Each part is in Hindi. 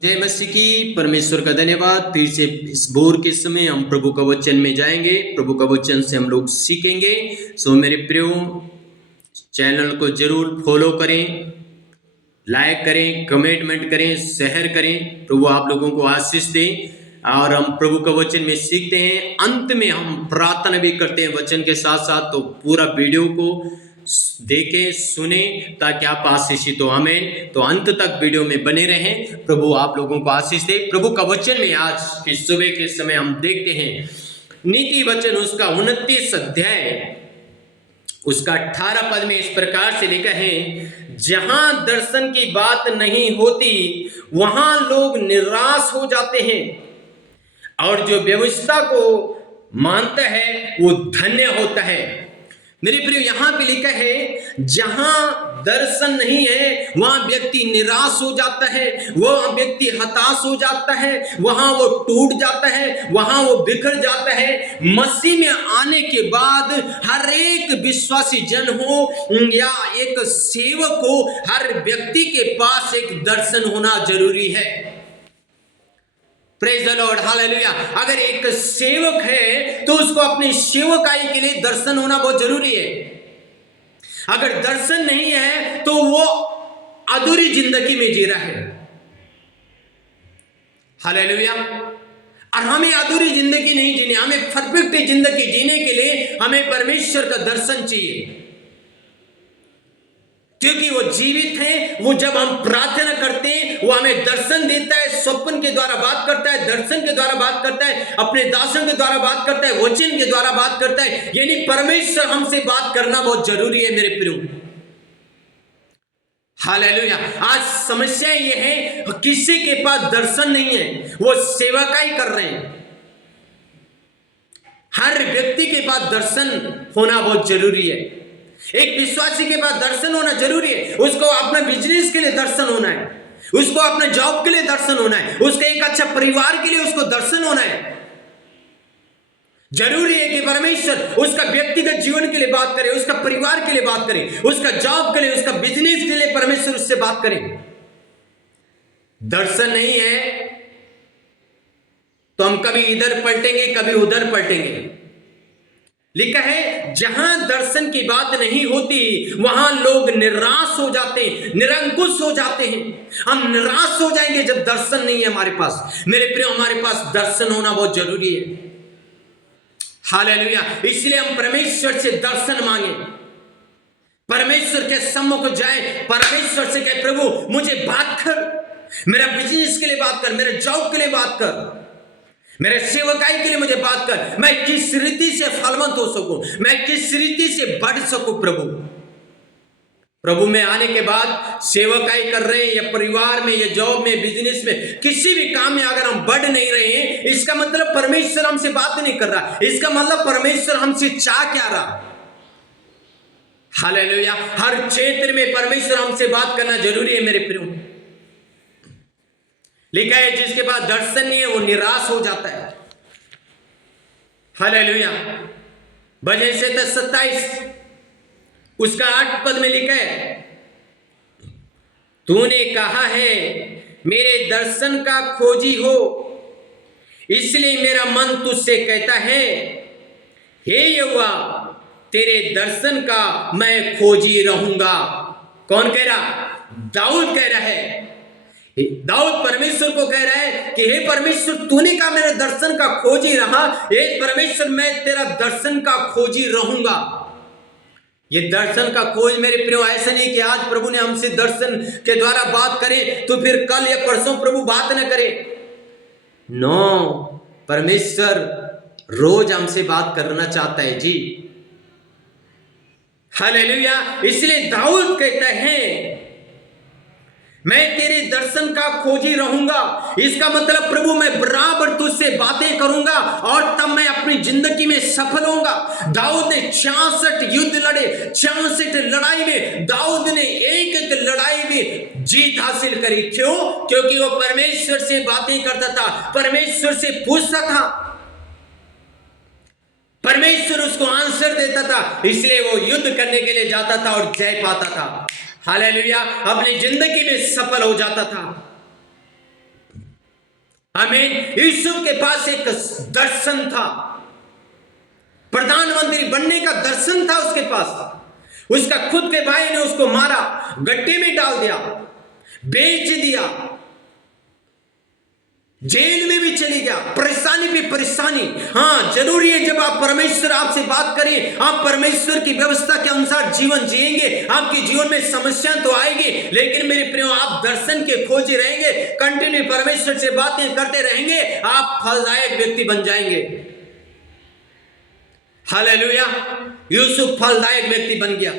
जय मसीह की। परमेश्वर का धन्यवाद। फिर से इस भोर के समय हम प्रभु का वचन में जाएंगे, प्रभु का वचन से हम लोग सीखेंगे। सो मेरे प्रियो, चैनल को जरूर फॉलो करें, लाइक करें, कमेंट करें, शेयर करें। प्रभु आप लोगों को आशीष दे और हम प्रभु का वचन में सीखते हैं। अंत में हम प्रार्थना भी करते हैं वचन के साथ साथ। तो पूरा वीडियो को देखें, सुने, ताकि आप आशीषित हो। आमीन। तो अंत तक वीडियो में बने रहें। प्रभु आप लोगों को आशीष दे। प्रभु का वचन में आज की सुबह के समय हम देखते हैं नीति वचन उसका 29 अध्याय उसका 18 पद में इस प्रकार से लिखा है, जहां दर्शन की बात नहीं होती वहां लोग निराश हो जाते हैं, और जो व्यवस्था को मानता है वो धन्य होता है। मेरे प्रिय, यहां पे लिखा है जहां दर्शन नहीं है वहां व्यक्ति निराश हो जाता है, वह व्यक्ति हताश हो जाता है, वहां वो टूट जाता है, वहां वो बिखर जाता है। मसीह में आने के बाद हर एक विश्वासी जन हो या एक सेवक हो, हर व्यक्ति के पास एक दर्शन होना जरूरी है। Praise the Lord, hallelujah. अगर एक सेवक है तो उसको अपनी सेवकाई के लिए दर्शन होना बहुत जरूरी है। अगर दर्शन नहीं है तो वो अधूरी जिंदगी में जी रहा है। हालेलुया। और हमें अधूरी जिंदगी नहीं जीनी, हमें परफेक्ट जिंदगी जीने के लिए हमें परमेश्वर का दर्शन चाहिए, क्योंकि वो जीवित है। वो जब हम प्रार्थना करते हैं वो हमें दर्शन देता है, स्वप्न के द्वारा बात करता है, दर्शन के द्वारा बात करता है, अपने दासों के द्वारा बात करता है, वचन के द्वारा बात करता है। यानी परमेश्वर हमसे बात करना बहुत जरूरी है मेरे प्रियो। हालेलुया। आज समस्या ये है किसी के पास दर्शन नहीं है, वो सेवकाई कर रहे हैं। हर व्यक्ति के पास दर्शन होना बहुत जरूरी है। एक विश्वासी के पास दर्शन होना जरूरी है। उसको अपना बिजनेस के लिए दर्शन होना है, उसको अपने जॉब के लिए दर्शन होना है, उसके एक अच्छा परिवार के लिए उसको दर्शन होना है। जरूरी है कि परमेश्वर उसका व्यक्तिगत जीवन के लिए बात करे, उसका परिवार के लिए बात करे, उसका जॉब के लिए, उसका बिजनेस के लिए परमेश्वर उससे बात करे। दर्शन नहीं है तो हम कभी इधर पलटेंगे, कभी उधर पलटेंगे। लिखा है जहां दर्शन की बात नहीं होती वहां लोग निराश हो जाते हैं, निरंकुश हो जाते हैं। हम निराश हो जाएंगे जब दर्शन नहीं है हमारे पास। मेरे प्रिय, हमारे पास दर्शन होना बहुत जरूरी है। हालेलुया। इसलिए हम परमेश्वर से दर्शन मांगे, परमेश्वर के सम्मुख जाए, परमेश्वर से कहे प्रभु मुझे बात कर, मेरा बिजनेस के लिए बात कर, मेरे जॉब के लिए बात कर, मेरे सेवकाई के लिए मुझे बात कर। मैं किस रीति से फलवंत हो सकूं, मैं किस रीति से बढ़ सकूं। प्रभु में आने के बाद सेवकाई कर रहे हैं या परिवार में या जॉब में, बिजनेस में, किसी भी काम में अगर हम बढ़ नहीं रहे हैं, इसका मतलब परमेश्वर हमसे बात नहीं कर रहा। इसका मतलब परमेश्वर हमसे चाह क्या रहा। हालेलुया। हर क्षेत्र में परमेश्वर हमसे बात करना जरूरी है मेरे प्रियो। लिखा है जिसके पास दर्शन नहीं है वो निराश हो जाता है। हालेलुया। भजन से 27 उसका 8 पद में लिखा है, तूने कहा है मेरे दर्शन का खोजी हो, इसलिए मेरा मन तुझसे कहता है, हे यहोवा तेरे दर्शन का मैं खोजी रहूंगा। कौन कह रहा? दाऊद कह रहा है। दाऊद परमेश्वर को कह रहा है कि हे परमेश्वर तूने कहा मेरे दर्शन का खोजी रहा, हे परमेश्वर मैं तेरा दर्शन का खोजी रहूंगा। ये दर्शन का खोज मेरे प्रियो ऐसा नहीं कि आज प्रभु ने हमसे दर्शन के द्वारा बात करे तो फिर कल या परसों प्रभु बात न करे। नो, परमेश्वर रोज हमसे बात करना चाहता है जी। हालेलुया। इसलिए दाऊद कहता है मैं तेरे दर्शन का खोजी रहूंगा। इसका मतलब प्रभु मैं बराबर तुझसे बातें करूंगा और तब मैं अपनी जिंदगी में सफल होऊंगा। दाऊद ने 66 युद्ध लड़े, 66 लड़ाई में दाऊद ने एक एक लड़ाई में जीत हासिल करी। क्यों? क्योंकि वो परमेश्वर से बातें करता था, परमेश्वर से पूछता था, परमेश्वर उसको आंसर देता था, इसलिए वो युद्ध करने के लिए जाता था और जय पाता था। हालेलुया। अपनी जिंदगी में सफल हो जाता था। आमीन। यूसुफ के पास एक दर्शन था, प्रधानमंत्री बनने का दर्शन था उसके पास। उसका खुद के भाई ने उसको मारा, गड्ढे में डाल दिया, बेच दिया, जेल में भी चली गया, परेशानी पे परेशानी। हाँ, जरूरी है जब आप परमेश्वर आपसे बात करें, आप परमेश्वर की व्यवस्था के अनुसार जीवन जिएंगे, आपके जीवन में समस्या तो आएगी, लेकिन मेरे प्रियो आप दर्शन के खोजी रहेंगे, कंटिन्यू परमेश्वर से बातें करते रहेंगे, आप फलदायक व्यक्ति बन जाएंगे। हालेलुया। यूसुफ फलदायक व्यक्ति बन गया।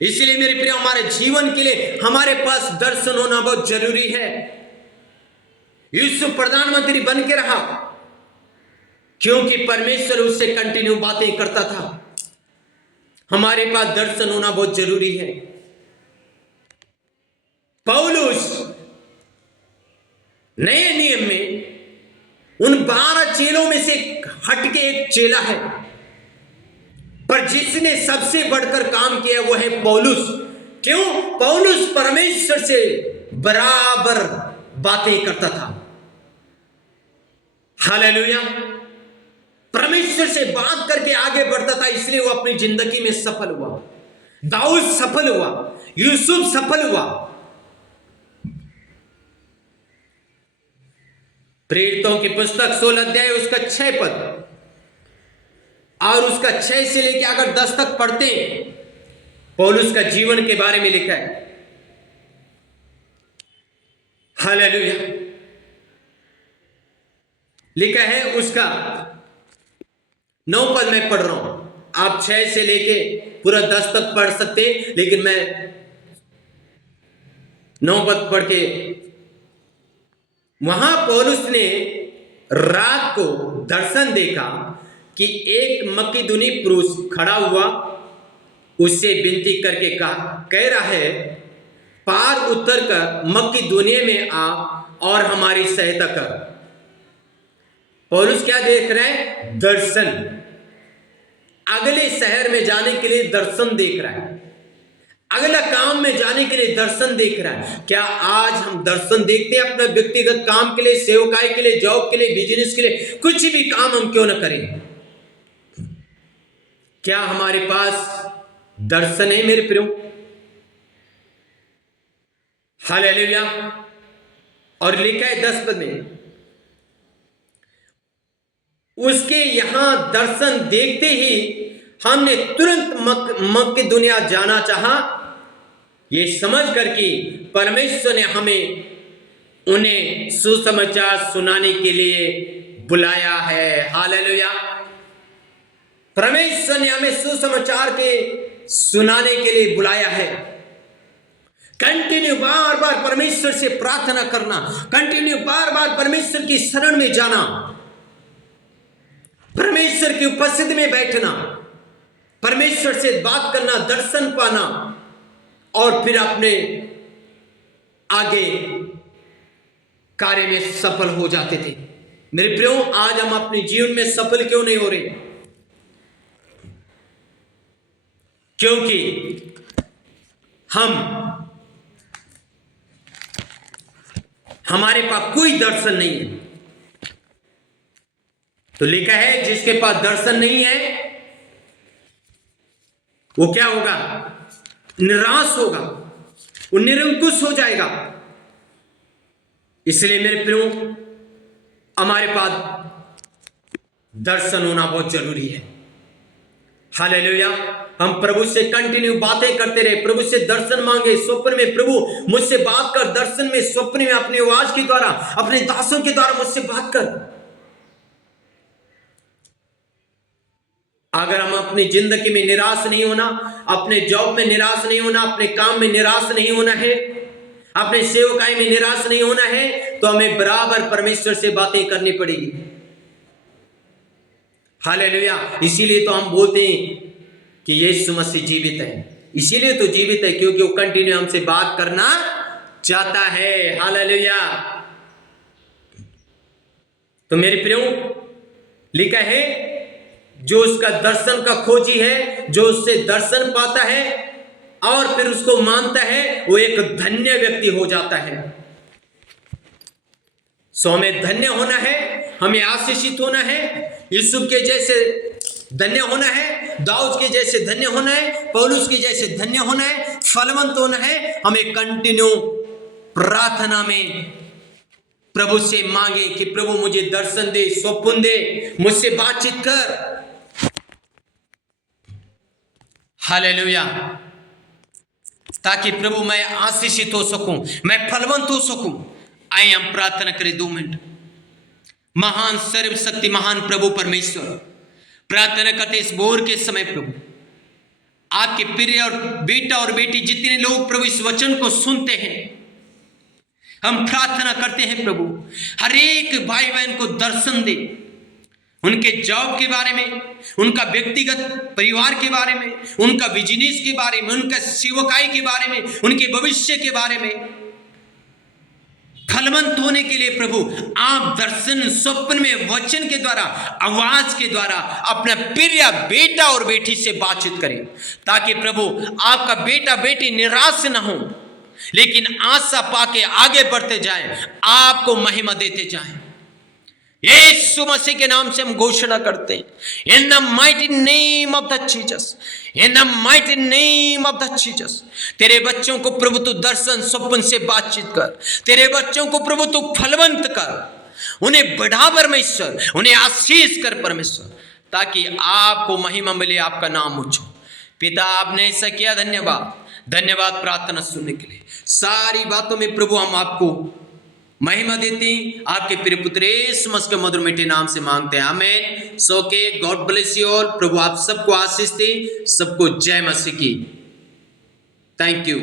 इसलिए मेरे प्रियो हमारे जीवन के लिए हमारे पास दर्शन होना बहुत जरूरी है। यूसुफ प्रधानमंत्री बन के रहा क्योंकि परमेश्वर उससे कंटिन्यू बातें करता था। हमारे पास दर्शन होना बहुत जरूरी है। पौलुस नए नियम में उन 12 चेलों में से हटके एक चेला है, पर जिसने सबसे बढ़कर काम किया वो है पौलुस। क्यों? पौलुस परमेश्वर से बराबर बातें करता था। हालेलुया। परमेश्वर से बात करके आगे बढ़ता था, इसलिए वो अपनी जिंदगी में सफल हुआ। दाऊद सफल हुआ, यूसुफ सफल हुआ। प्रेरितों की पुस्तक 16 अध्याय उसका 6 पद और उसका 6 से लेकर अगर 10 तक पढ़ते हैं, पौलुस का जीवन के बारे में लिखा है। हालेलुया। लिखा है उसका 9 पद मैं पढ़ रहा हूं, आप 6 से लेके पूरा 10 तक पढ़ सकते, लेकिन मैं 9 पद पढ़ के, वहां पौलुस ने रात को दर्शन देखा कि एक मकिदुनी पुरुष खड़ा हुआ, उससे विनती करके कह रहा है, पार उतर कर मकिदुनिया में आ और हमारी सहायता कर। पौलुस क्या देख रहा है? दर्शन। अगले शहर में जाने के लिए दर्शन देख रहा है, अगला काम में जाने के लिए दर्शन देख रहा है। क्या आज हम दर्शन देखते हैं अपना व्यक्तिगत काम के लिए, सेवकाई के लिए, जॉब के लिए, बिजनेस के लिए, कुछ भी काम हम क्यों ना करें? क्या हमारे पास दर्शन है मेरे प्रियो? हालेलुया। और लिखा है 10 पद में, उसके यहां दर्शन देखते ही हमने तुरंत मकिदुनिया जाना चाहा, ये समझ कर कि परमेश्वर ने हमें उन्हें सुसमाचार सुनाने के लिए बुलाया है। हालेलुया। परमेश्वर ने हमें सुसमाचार के सुनाने के लिए बुलाया है। कंटिन्यू बार बार परमेश्वर से प्रार्थना करना, कंटिन्यू बार बार परमेश्वर की शरण में जाना, परमेश्वर की उपस्थिति में बैठना, परमेश्वर से बात करना, दर्शन पाना और फिर अपने आगे कार्य में सफल हो जाते थे। मेरे प्रियो, आज हम अपने जीवन में सफल क्यों नहीं हो रहे? क्योंकि हमारे पास कोई दर्शन नहीं है। तो लिखा है जिसके पास दर्शन नहीं है वो क्या होगा? निराश होगा, वो निरंकुश हो जाएगा। इसलिए मेरे प्रियो, हमारे पास दर्शन होना बहुत जरूरी है। हालेलुया। हम प्रभु से कंटिन्यू बातें करते रहे, प्रभु से दर्शन मांगे, स्वप्न में प्रभु मुझसे बात कर, दर्शन में, स्वप्न में, अपनी आवाज के द्वारा, अपने दासों के द्वारा मुझसे बात कर। अगर हम अपनी जिंदगी में निराश नहीं होना, अपने जॉब में निराश नहीं होना, अपने काम में निराश नहीं होना है, अपने सेवकाई में निराश नहीं होना है, तो हमें बराबर परमेश्वर से बातें करनी पड़ेगी। हालेलुया। इसीलिए तो हम बोलते हैं कि यीशु मसीह जीवित है। इसीलिए तो जीवित है क्योंकि वो कंटिन्यू हमसे बात करना चाहता है। हालेलुया। तो मेरे प्रियो, लिखा है जो उसका दर्शन का खोजी है, जो उससे दर्शन पाता है और फिर उसको मानता है, वो एक धन्य व्यक्ति हो जाता है। सो हमें धन्य होना है, हमें आशीषित होना है, यूसुफ के जैसे धन्य होना है, दाऊद के जैसे धन्य होना है, पौलुस के जैसे धन्य होना है, फलवंत होना है। हमें कंटिन्यू प्रार्थना में प्रभु से मांगे कि प्रभु मुझे दर्शन दे, स्वप्न दे, मुझसे बातचीत कर। हालेलुया। ताकि प्रभु मैं आशीषित हो सकूं, मैं फलवंत हो सकूं। आइए हम प्रार्थना करें 2 मिनट। महान सर्वशक्ति महान प्रभु परमेश्वर, प्रार्थना करते इस भोर के समय प्रभु, आपके प्रिय और बेटा और बेटी जितने लोग प्रभु इस वचन को सुनते हैं, हम प्रार्थना करते हैं प्रभु हर एक भाई बहन को दर्शन दे, उनके जॉब के बारे में, उनका व्यक्तिगत परिवार के बारे में, उनका बिजनेस के बारे में, उनका सेवकाई के बारे में, उनके भविष्य के बारे में फलवंत होने के लिए प्रभु आप दर्शन, स्वप्न में, वचन के द्वारा, आवाज के द्वारा अपना प्रिय बेटा और बेटी से बातचीत करें, ताकि प्रभु आपका बेटा बेटी निराश न हो, लेकिन आशा पाके आगे बढ़ते जाएं, आपको महिमा देते जाएं। यीशु मसीह के नाम से हम घोषणा करते हैं, in the mighty name of the Jesus, in the mighty name of the Jesus. तेरे बच्चों को प्रभु तू दर्शन स्वप्न से बातचीत कर, तेरे बच्चों को प्रभु तू फलवंत कर, उन्हें बढ़ा परमेश्वर, उन्हें आशीष कर परमेश्वर, ताकि आपको महिमा मिले, आपका नाम ऊंचा। पिता आपने ऐसा किया, धन्यवाद, धन्यवाद प्रार्थना सुनने के लिए। सारी बातों में प्रभु हम आपको महिमा देते हैं, आपके प्रिय पुत्र यीशु मसीह के मधुर मीठे नाम से मांगते हैं, आमीन। सो के गॉड ब्लेस यू ऑल। प्रभु आप सबको आशीष दे, सबको जय मसीह की। Thank you.